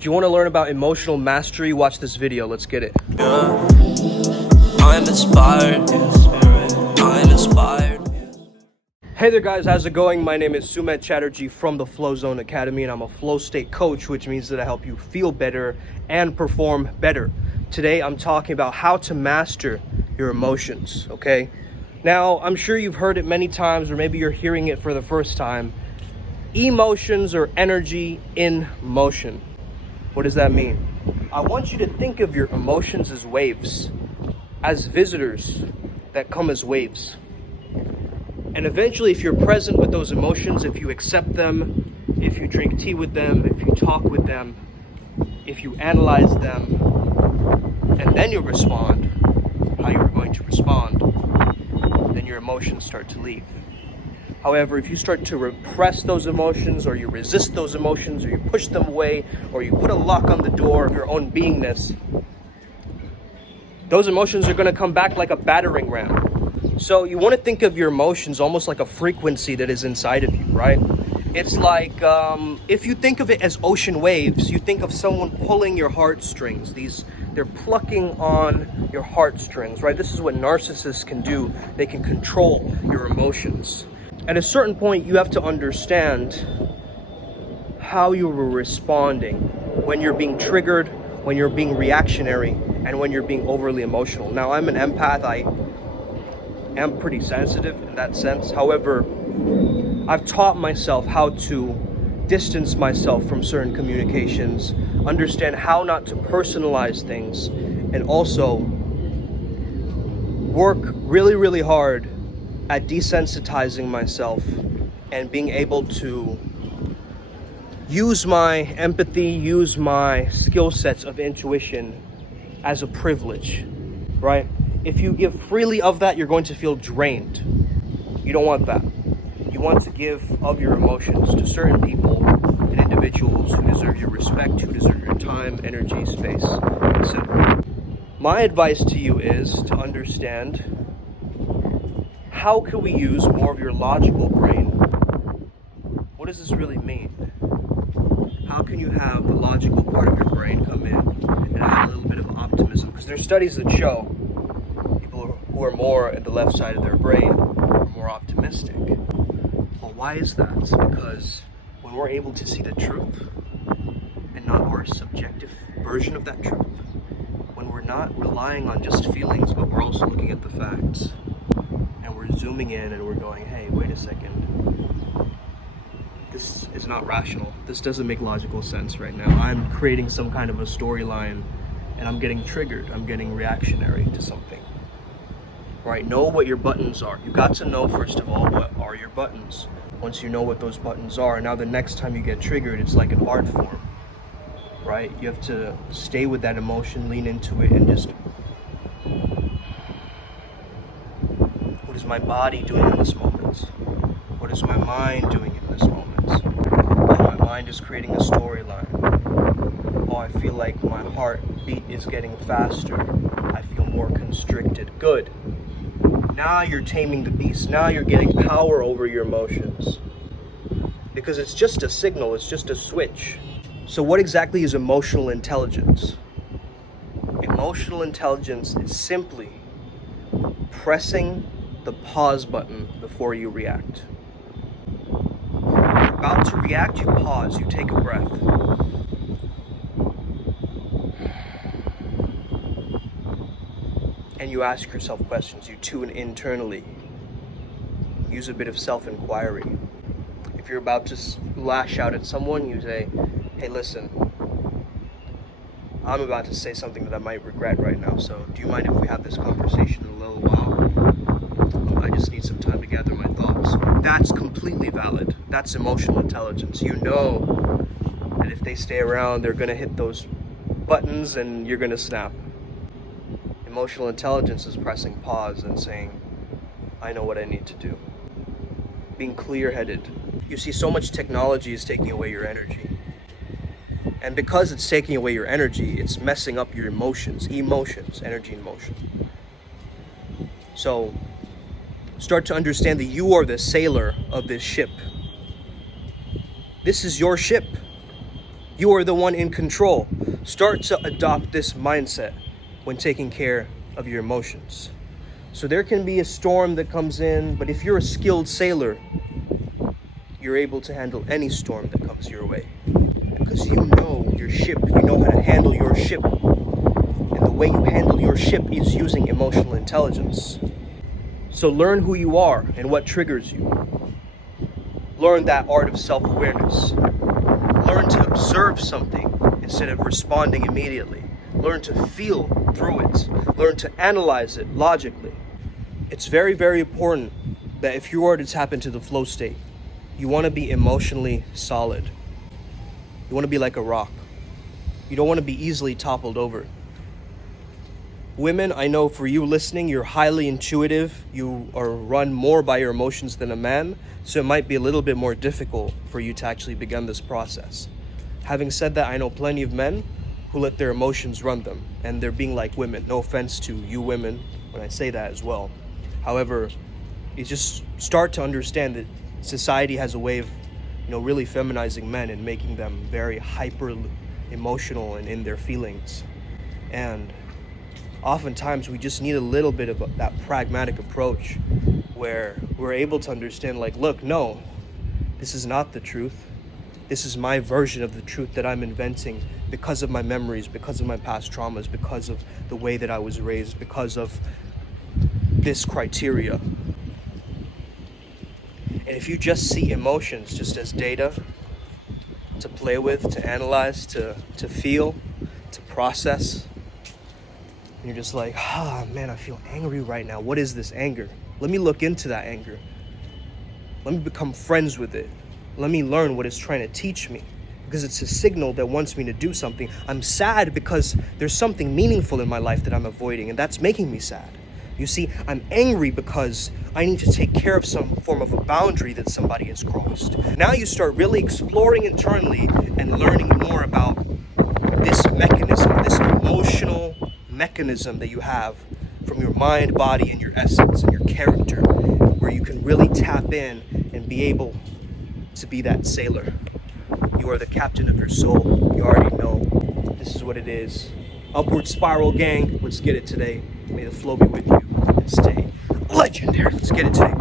Do you want to learn about emotional mastery? Watch this video. Let's get it. Yeah. I'm inspired. I'm inspired. Hey there guys, how's it going? My name is Sumedh Chatterjee from the Flow Zone Academy, and I'm a flow state coach, which means that I help you feel better and perform better. Today I'm talking about how to master your emotions, okay? Now, I'm sure you've heard it many times, or maybe you're hearing it for the first time. Emotions are energy in motion. What does that mean? I want you to think of your emotions as waves, as visitors that come as waves. And eventually, if you're present with those emotions, if you accept them, if you drink tea with them, if you talk with them, if you analyze them, and then you respond how you're going to respond, then your emotions start to leave. However, if you start to repress those emotions, or you resist those emotions, or you push them away, or you put a lock on the door of your own beingness, those emotions are going to come back like a battering ram. So you want to think of your emotions almost like a frequency that is inside of you, right? It's like, if you think of it as ocean waves, you think of someone pulling your heartstrings. They're plucking on your heartstrings, right? This is what narcissists can do. They can control your emotions. At a certain point, you have to understand how you were responding when you're being triggered, when you're being reactionary, and when you're being overly emotional. Now, I'm an empath. I am pretty sensitive in that sense. However, I've taught myself how to distance myself from certain communications, understand how not to personalize things, and also work really, really hard at desensitizing myself and being able to use my empathy, use my skill sets of intuition as a privilege, right? If you give freely of that, you're going to feel drained. You don't want that. You want to give of your emotions to certain people and individuals who deserve your respect, who deserve your time, energy, space, etc. My advice to you is to understand, how can we use more of your logical brain? What does this really mean? How can you have the logical part of your brain come in and add a little bit of optimism? Because there's studies that show people who are more at the left side of their brain are more optimistic. Well, why is that? It's because when we're able to see the truth and not our subjective version of that truth, when we're not relying on just feelings, but we're also looking at the facts, and we're zooming in and we're going, hey, wait a second, this is not rational. This doesn't make logical sense right now. I'm creating some kind of a storyline and I'm getting triggered. I'm getting reactionary to something. Right? Know what your buttons are. You got to know, first of all, what are your buttons. Once you know what those buttons are, now the next time you get triggered, it's like an art form. Right? You have to stay with that emotion, lean into it, and just, what is my body doing in this moment? What is my mind doing in this moment? Oh, my mind is creating a storyline. Oh, I feel like my heartbeat is getting faster. I feel more constricted. Good. Now you're taming the beast. Now you're getting power over your emotions. Because it's just a signal, it's just a switch. So what exactly is emotional intelligence? Emotional intelligence is simply pressing the pause button before you react. You're about to react, you pause, you take a breath. And you ask yourself questions, you tune internally. Use a bit of self-inquiry. If you're about to lash out at someone, you say, hey, listen, I'm about to say something that I might regret right now, so do you mind if we have this conversation in a little while? I just need some time to gather my thoughts. That's completely valid. That's emotional intelligence. You know that if they stay around, they're going to hit those buttons and you're going to snap. Emotional intelligence is pressing pause and saying, I know what I need to do. Being clear-headed. You see, so much technology is taking away your energy. And because it's taking away your energy, it's messing up your emotions, energy and motion. So start to understand that you are the sailor of this ship. This is your ship. You are the one in control. Start to adopt this mindset when taking care of your emotions. So there can be a storm that comes in, but if you're a skilled sailor, you're able to handle any storm that comes your way. Because you know your ship, you know how to handle your ship. And the way you handle your ship is using emotional intelligence. So learn who you are and what triggers you. Learn that art of self-awareness. Learn to observe something instead of responding immediately. Learn to feel through it. Learn to analyze it logically. It's very, very important that if you are to tap into the flow state, you want to be emotionally solid. You want to be like a rock. You don't want to be easily toppled over. Women, I know for you listening, you're highly intuitive. You are run more by your emotions than a man, so it might be a little bit more difficult for you to actually begin this process. Having said that, I know plenty of men who let their emotions run them, and they're being like women. No offense to you women when I say that as well. However, you just start to understand that society has a way of, really feminizing men and making them very hyper emotional and in their feelings. And oftentimes we just need a little bit of that pragmatic approach where we're able to understand, like, look, no, this is not the truth. This is my version of the truth that I'm inventing because of my memories, because of my past traumas, because of the way that I was raised, because of this criteria. And if you just see emotions just as data to play with, to analyze, to feel, to process, and you're just like, man, I feel angry right now. What is this anger? Let me look into that anger. Let me become friends with it. Let me learn what it's trying to teach me, because it's a signal that wants me to do something. I'm sad because there's something meaningful in my life that I'm avoiding, and that's making me sad. You see, I'm angry because I need to take care of some form of a boundary that somebody has crossed. Now you start really exploring internally and learning more about this mechanism, this emotional mechanism that you have from your mind, body, and your essence and your character, where you can really tap in and be able to be that sailor. You are the captain of your soul. You already know. This is what it is. Upward Spiral gang, let's get it today. May the flow be with you and stay legendary. Let's get it today.